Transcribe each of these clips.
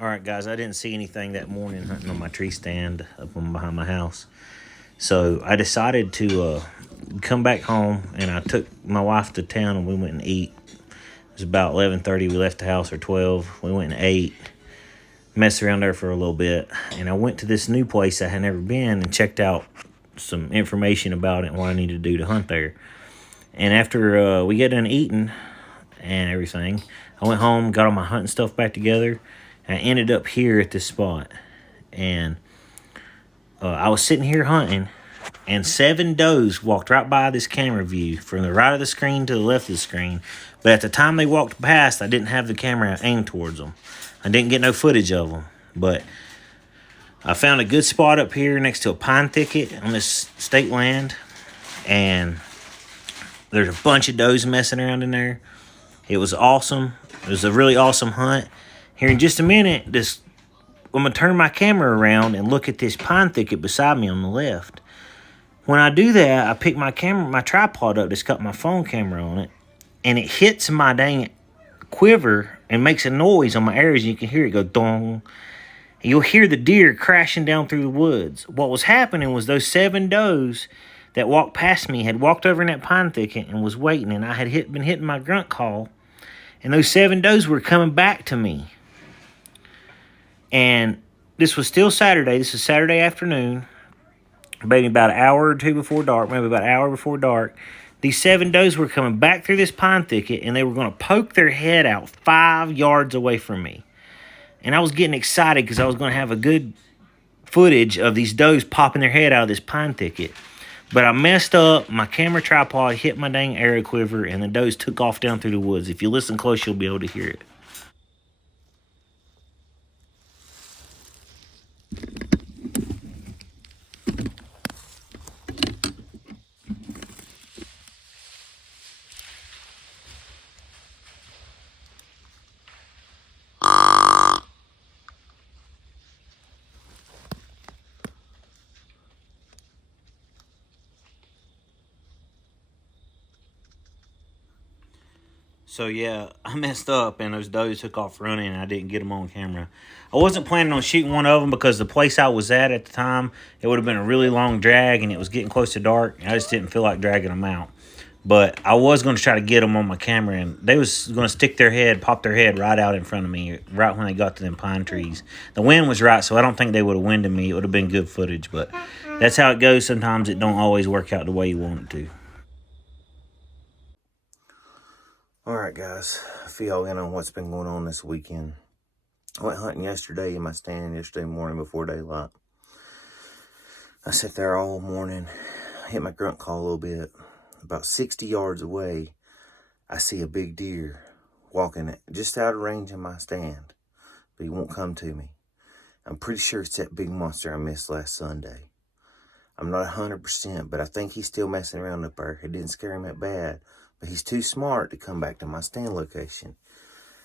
All right, guys, I didn't see anything that morning hunting on my tree stand up on behind my house. So I decided to come back home, and I took my wife to town, and we went and eat. It was about 11:30. We left the house, or 12. We went and ate, messed around there for a little bit, and I went to this new place I had never been and checked out some information about it and what I needed to do to hunt there. And after we got done eating and everything, I went home, got all my hunting stuff back together, and I ended up here at this spot. And I was sitting here hunting, and 7 does walked right by this camera view from the right of the screen to the left of the screen. But at the time they walked past, I didn't have the camera aimed towards them. I didn't get no footage of them. But I found a good spot up here next to a pine thicket on this state land, and there's a bunch of does messing around in there. It was awesome. It was a really awesome hunt. Here in just a minute, I'm going to turn my camera around and look at this pine thicket beside me on the left. When I do that, I pick my tripod up that's got my phone camera on it, and it hits my dang quiver and makes a noise on my arrows, and you can hear it go dong. You'll hear the deer crashing down through the woods. What was happening was those 7 does that walked past me had walked over in that pine thicket and was waiting, and I had been hitting my grunt call, and those 7 does were coming back to me. And this was still Saturday. This was Saturday afternoon, maybe about an hour or two before dark, maybe about an hour before dark. These 7 does were coming back through this pine thicket, and they were going to poke their head out 5 yards away from me. And I was getting excited because I was going to have a good footage of these does popping their head out of this pine thicket. But I messed up. My camera tripod hit my dang arrow quiver, and the does took off down through the woods. If you listen close, you'll be able to hear it. So yeah, I messed up, and those does took off running, and I didn't get them on camera. I wasn't planning on shooting one of them because the place I was at the time, it would have been a really long drag, and it was getting close to dark, and I just didn't feel like dragging them out. But I was going to try to get them on my camera, and they was going to pop their head right out in front of me, right when they got to them pine trees. The wind was right, so I don't think they would have winded me. It would have been good footage, but that's how it goes. Sometimes it don't always work out the way you want it to. All right, guys, I fill y'all in on what's been going on this weekend. I went hunting yesterday in my stand yesterday morning before daylight. I sat there all morning, hit my grunt call a little bit. About 60 yards away, I see a big deer walking just out of range of my stand, but he won't come to me. I'm pretty sure it's that big monster I missed last Sunday. I'm not 100%, but I think he's still messing around up there. It didn't scare him that bad, but he's too smart to come back to my stand location.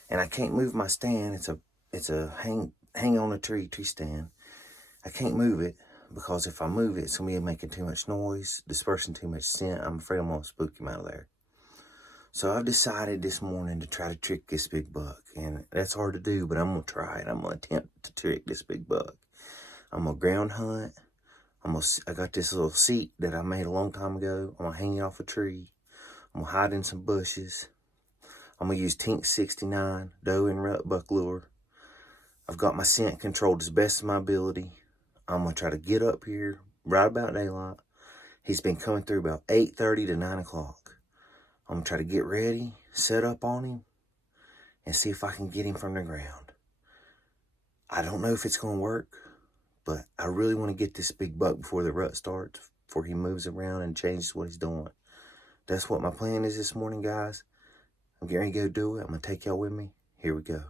And I can't move my stand. It's a hang on a tree stand. I can't move it because if I move it, it's going to be making too much noise, dispersing too much scent. I'm afraid I'm going to spook him out of there. So I've decided this morning to try to trick this big buck. And that's hard to do, but I'm going to try it. I'm going to attempt to trick this big buck. I'm going to ground hunt. I got this little seat that I made a long time ago. I'm going to hang it off a tree. I'm going to hide in some bushes. I'm going to use Tink 69 doe and rut buck lure. I've got my scent controlled as best of my ability. I'm going to try to get up here right about daylight. He's been coming through about 8:30 to 9 o'clock. I'm going to try to get ready, set up on him, and see if I can get him from the ground. I don't know if it's going to work, but I really want to get this big buck before the rut starts, before he moves around and changes what he's doing. That's what my plan is this morning, guys. I'm getting ready to go do it. I'm going to take y'all with me. Here we go.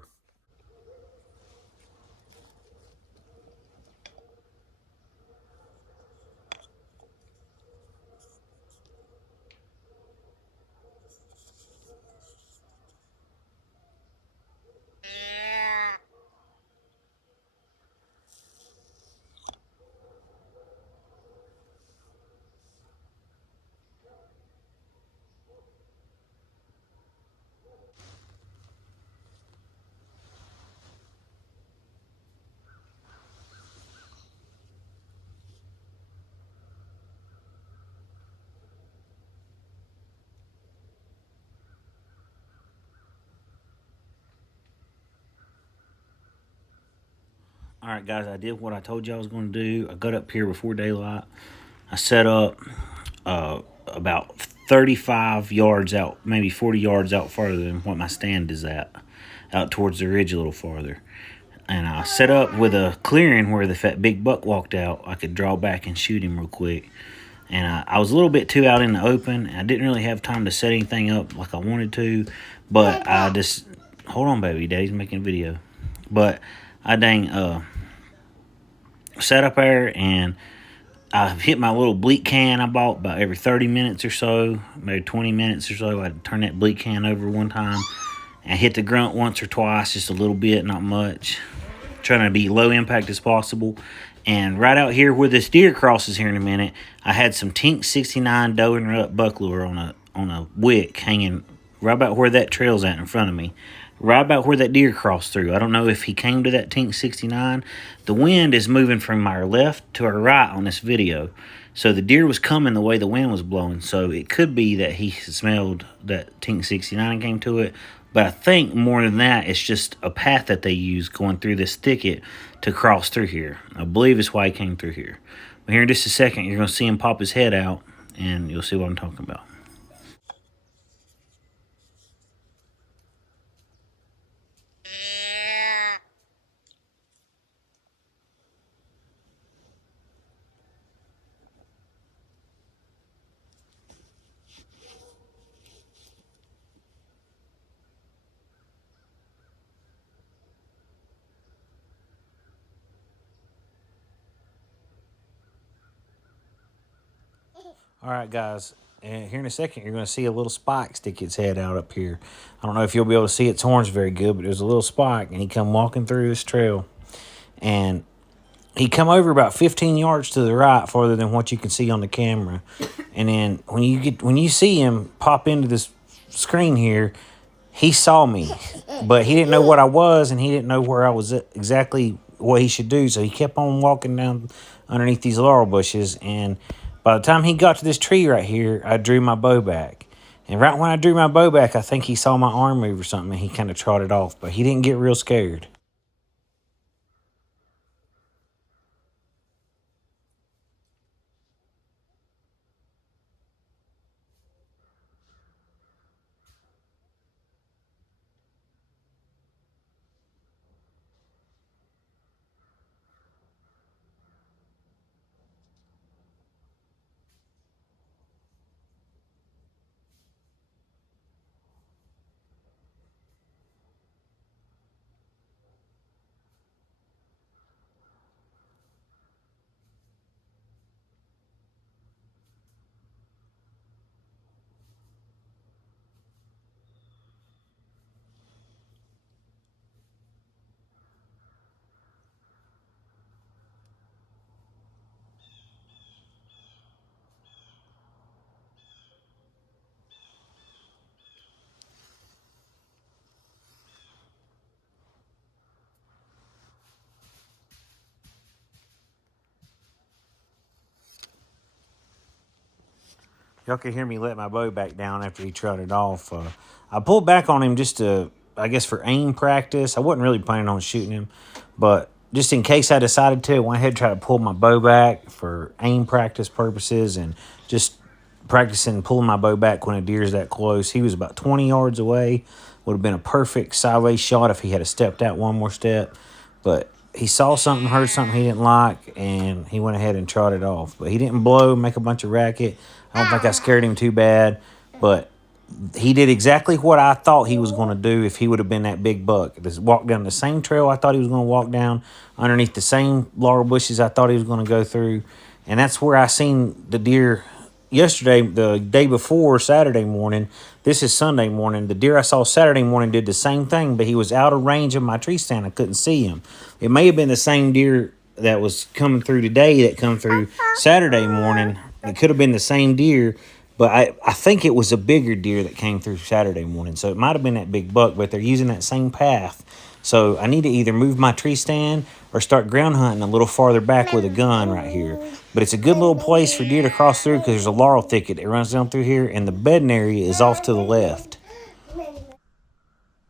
All right, guys, I did what I told you I was going to do. I got up here before daylight. I set up about 35 yards out, maybe 40 yards out farther than what my stand is at, out towards the ridge a little farther. And I set up with a clearing where if that big buck walked out, I could draw back and shoot him real quick. And I was a little bit too out in the open. I didn't really have time to set anything up like I wanted to, but I just hold on, baby. Daddy's making a video. But I sat up there and I hit my little bleak can I bought about every 30 minutes or so, maybe 20 minutes or so. I'd turn that bleak can over one time and hit the grunt once or twice, just a little bit, not much. Trying to be low impact as possible. And right out here where this deer crosses here in a minute, I had some Tink 69 doe and rut buck lure on a wick hanging right about where that trail's at in front of me. Right about where that deer crossed through. I don't know if he came to that Tink 69. The wind is moving from our left to our right on this video. So the deer was coming the way the wind was blowing. So it could be that he smelled that Tink 69 and came to it. But I think more than that, it's just a path that they use going through this thicket to cross through here. I believe it's why he came through here. But here in just a second, you're going to see him pop his head out, and you'll see what I'm talking about. All right, guys. And here in a second, you're going to see a little spike stick its head out up here. I don't know if you'll be able to see its horns very good, but there's a little spike, and he come walking through this trail. And he come over about 15 yards to the right, farther than what you can see on the camera. And then when you see him pop into this screen here, he saw me, but he didn't know what I was, and he didn't know where I was exactly what he should do. So he kept on walking down underneath these laurel bushes. And by the time he got to this tree right here, I drew my bow back. And right when I drew my bow back, I think he saw my arm move or something, and he kind of trotted off. But he didn't get real scared. Y'all can hear me let my bow back down after he trotted off. I pulled back on him just to, I guess, for aim practice. I wasn't really planning on shooting him, but just in case I decided to, I went ahead and tried to pull my bow back for aim practice purposes and just practicing pulling my bow back when a deer's that close. He was about 20 yards away. Would have been a perfect sideways shot if he had stepped out one more step. But he saw something, heard something he didn't like, and he went ahead and trotted off. But he didn't blow, make a bunch of racket. I don't think I scared him too bad, but he did exactly what I thought he was going to do if he would have been that big buck. Just walked down the same trail I thought he was going to walk down, underneath the same laurel bushes I thought he was going to go through. And that's where I seen the deer yesterday, the day before, Saturday morning. This is Sunday morning. The deer I saw Saturday morning did the same thing, but he was out of range of my tree stand. I couldn't see him. It may have been the same deer that was coming through today that come through Saturday morning. It could have been the same deer, but I think it was a bigger deer that came through Saturday morning. So it might have been that big buck, but they're using that same path. So I need to either move my tree stand or start ground hunting a little farther back with a gun right here. But it's a good little place for deer to cross through because there's a laurel thicket that runs down through here, and the bedding area is off to the left.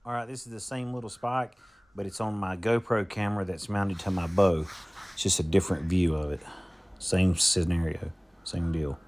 All right, this is the same little spike. but it's on my GoPro camera that's mounted to my bow. It's just a different view of it. Same scenario, same deal.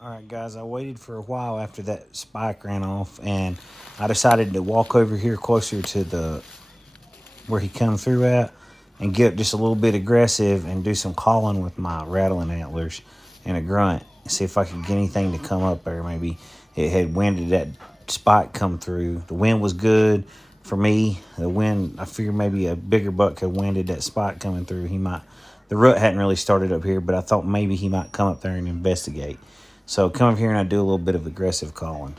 All right, guys, I waited for a while after that spike ran off, and I decided to walk over here closer to the where he come through at and get just a little bit aggressive and do some calling with my rattling antlers and a grunt and see if I could get anything to come up there. Maybe it had winded that spike come through. The wind was good for me. The wind, I figured maybe a bigger buck had winded that spike coming through. He might, the rut hadn't really started up here, but I thought maybe he might come up there and investigate. So come up here and I do a little bit of aggressive calling.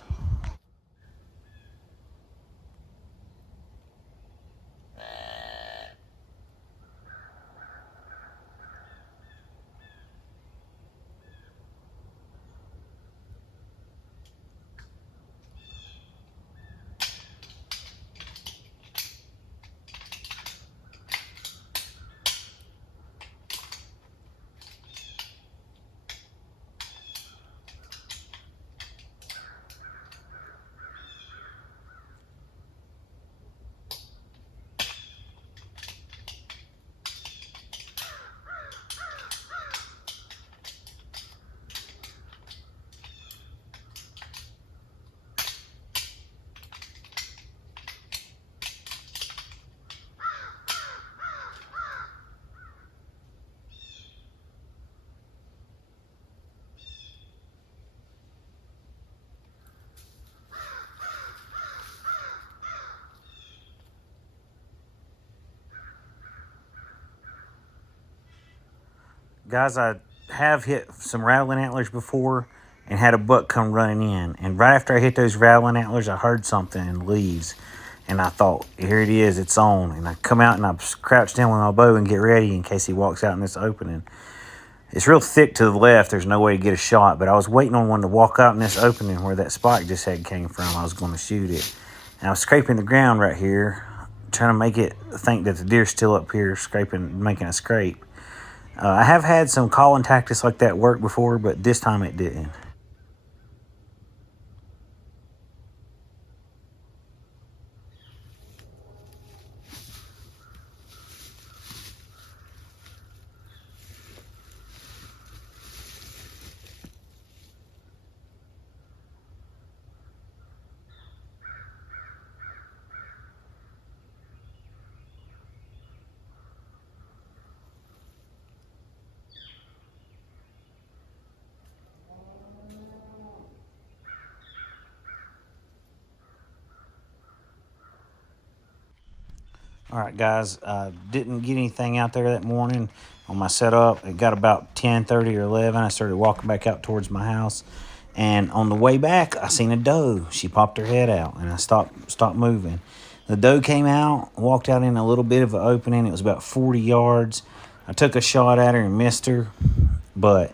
Guys, I have hit some rattling antlers before and had a buck come running in. And right after I hit those rattling antlers, I heard something in the leaves. And I thought, here it is, it's on. And I come out and I crouch down with my bow and get ready in case he walks out in this opening. It's real thick to the left. There's no way to get a shot. But I was waiting on one to walk out in this opening where that spike just had came from. I was going to shoot it. And I was scraping the ground right here, trying to make it think that the deer's still up here, scraping, making a scrape. I have had some calling tactics like that work before, but this time it didn't. All right, guys. Didn't get anything out there that morning on my setup. It got about 10:30 or 11. I started walking back out towards my house. And on the way back, I seen a doe. She popped her head out, and I stopped moving. The doe came out, walked out in a little bit of an opening. It was about 40 yards. I took a shot at her and missed her, but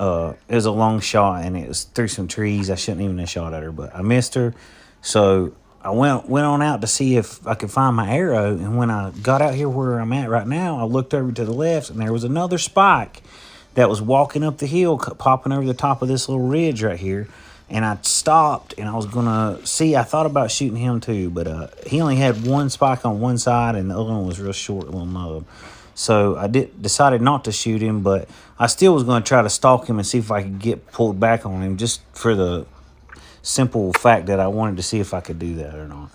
it was a long shot, and it was through some trees. I shouldn't even have shot at her, but I missed her. So I went on out to see if I could find my arrow. And when I got out here where I'm at right now, I looked over to the left, and there was another spike that was walking up the hill, popping over the top of this little ridge right here. And I stopped, and I was gonna see. I thought about shooting him too, but he only had one spike on one side, and the other one was real short, little nub. So I decided not to shoot him, but I still was going to try to stalk him and see if I could get pulled back on him, just for the simple fact that I wanted to see if I could do that or not.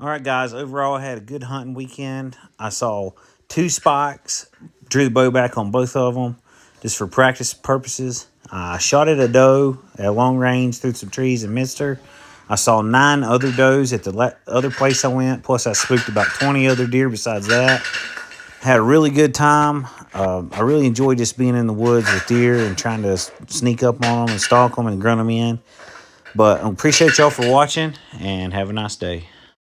All right, guys. Overall, I had a good hunting weekend. I saw two spikes, drew the bow back on both of them, just for practice purposes. I shot at a doe at long range through some trees and missed her. I saw 9 other does at the other place I went. Plus, I spooked about 20 other deer besides that. Had a really good time. I really enjoyed just being in the woods with deer and trying to sneak up on them and stalk them and grunt them in. But I appreciate y'all for watching, and have a nice day.